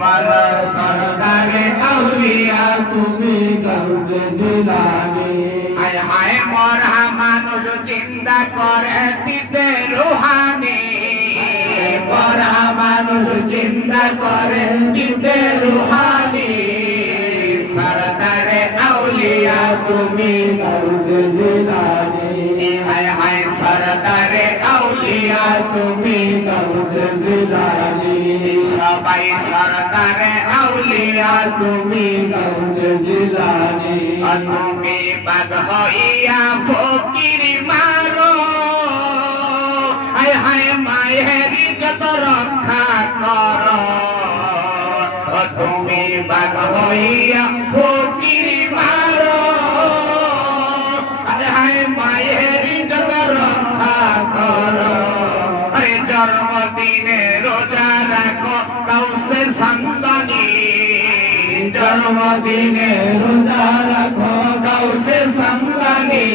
বলো সরকারে আউলিয়া তুমি গাউসে জিলানী। হায় হায় মরা মানুষ চিন্তা করে দিতে রুহানি, মরা মানুষ চিন্তা করে দিতে রুহানি। সরকারে আউলিয়া তুমি গাউসে জিলানী। হায় হায় সরকারে আউলিয়া তুমি গাউসে জিলানী। সবাই সরকারে আউলিয়া তুমি গাউসে জিলানী। তুমি বাদ হইয়া ফকির মারো, হায় হায় মায়ের যত রক্ষা করো। তুমি বাদ হইয়া ফকির মারো, হায় হায় মায়ের যত রক্ষা করো। আরে জন্মদিনে রোজা রাখো গাউসে সান্দানী, জন্মদিনে রোজা রাখো গাউসে সান্দানী।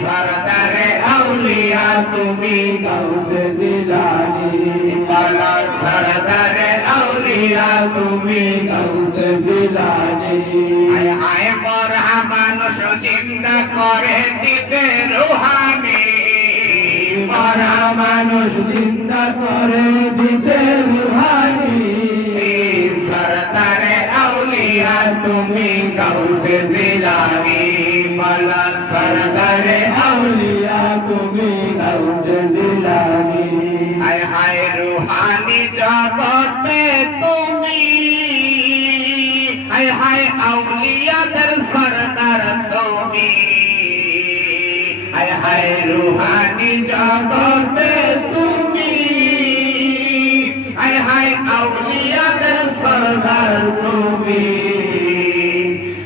সরদারে আউলিয়া তুমি গাউসে জিলানী। বলো সরদারে আউলিয়া তুমি গাউসে জিলানী। হায় হায় মরা মানুষ চিন্তা করে দিতে রুহানি, মরা মানুষ চিন্তা করে দিতে রুহানি। সরদারে আউলিয়া তুমি গাউসে জিলানী। বলো সরদারে আউলিয়া তুমি গাউসে জিলানী। হায় হায় রুহানি জগতে তুমি, হায় হায় আউলিয়াদের সরদার তুমি। হায় হায় রুহানি জগতে তুমি, হায় হায় আউলিয়াদের সরদার তুমি।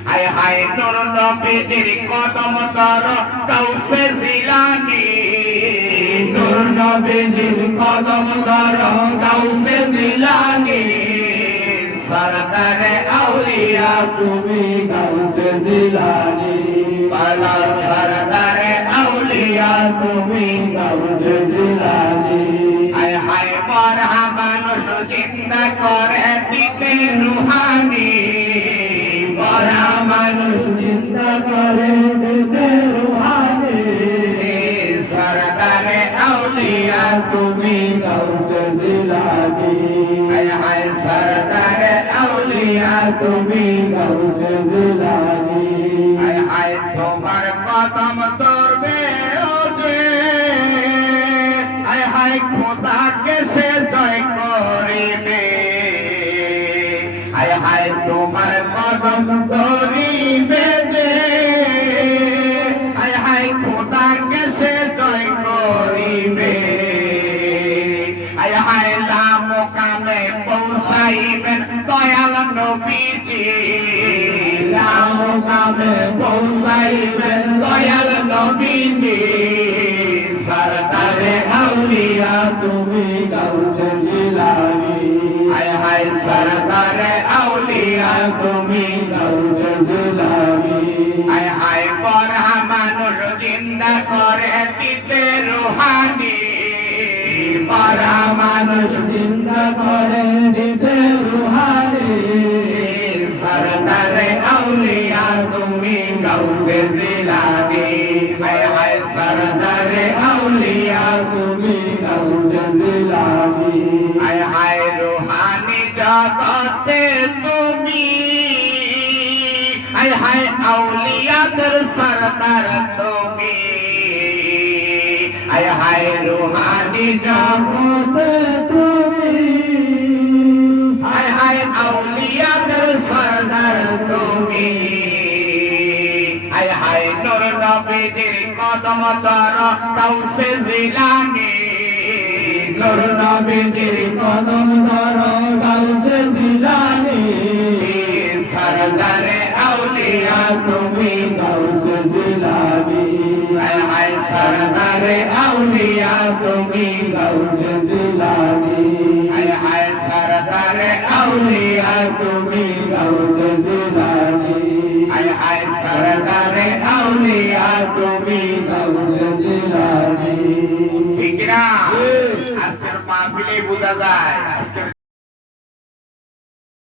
হায় হায় নূর নবীজির কদম তর গাউসে জিলানী, নূর নবীজির কদম তর গাউসে জিলানী। সরদারে আউলিয়া তুমি গাউসে জিলানী। বলো সরদারে আউলিয়া তুমি গাউসে জিলানী। হায় হায় মরা মানুষ চিন্তা করে দিতে রুহানি, মরা মানুষ চিন্তা করে দিতে রুহানি। সরদারে আউলিয়া তুমি গাউসে জিলানী। হায় হায় সরদারে আউলিয়া তুমি গাউসে জিলানী। হায় হায় তোমার কদম ধরবে ও যে, হায় হায় খোদাকে সে জয় করিবে। হায় হায় তোমার কদম ধরিবে যে, হায় হায় খোদাকে সে জয় করিবে। হায় হায় লামকামে পৌঁছাইবেন দয়াল নবীজি, লামকামে পৌঁছাইবেন দয়াল নবীজি। সরদারে আউলিয়া তুমি গাউসে জিলানী। হায় হায় সরদারে আউলিয়া তুমি গাউসে জিলানী। হায় হায় মরা মানুষ চিন্তা করে দিতে রুহানি, মরা মানুষ চিন্তা করে দিতে রুহানি। সরদারে আউলিয়া তুমি গাউসে জিলানী। হায় হায় সরদারে আউলিয়া তুমি গাউসে জিলানী। হায় হায় রুহানি জগতে তুমি, হায় হায় আউলিয়াদের সরদার তুমি। হায় হায় রুহানি জগতে তুমি, হায় হায় আউলিয়াদের সরদার তুমি। হায় হায় নূর নবীজির কদম তর গাউসে জিলানী, নূর নবীজির কদম তর গাউসে জিলানী। সরদারে আউলিয়া তুমি গাউসে জিলানী। হায় হায় সরদারে আউলিয়া তুমি গাউসে জিলানী। হায় হায় সরদারে আউলিয়া তুমি গাউসে জিলানী। হায় হায় সরদারে আউলিয়া তুমি গাউসে জিলানী। ঠিক না? আজকের মাহফিলে বোঝা যায় আজকের